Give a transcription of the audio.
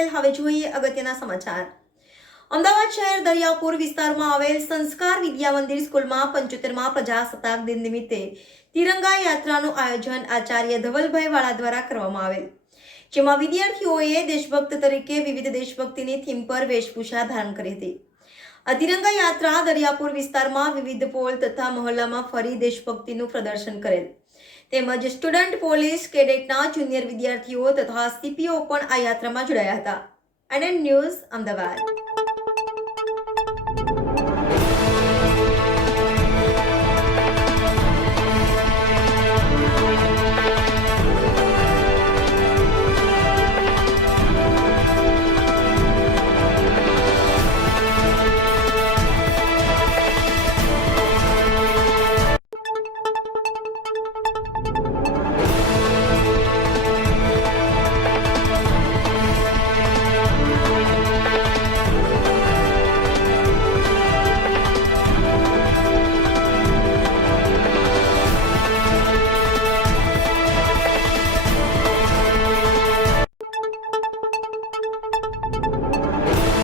પટેલ. હવે જોઈએ અગત્યના સમાચાર. અમદાવાદ શહેર દરિયાપુર વિસ્તારમાં આવેલ સંસ્કાર વિદ્યા મંદિર સ્કૂલમાં 75મા પ્રજાસત્તાક દિન નિમિત્તે તિરંગા યાત્રાનું આયોજન આચાર્ય ધવલભાઈ વાળા દ્વારા કરવામાં આવેલ, જેમાં વિદ્યાર્થીઓએ દેશભક્ત તરીકે વિવિધ દેશભક્તિની થીમ પર વેશભૂષા ધારણ કરી હતી. આ તિરંગા યાત્રા દરિયાપુર વિસ્તારમાં વિવિધ પોલ તથા મહોલ્લામાં ફરી દેશભક્તિનું પ્રદર્શન કરેલ, તેમજ સ્ટુડન્ટ પોલીસ કેડેટના જુનિયર વિદ્યાર્થીઓ તથા સીપીઓ પણ આ યાત્રામાં જોડાયા હતા. NN news, Ahmedabad.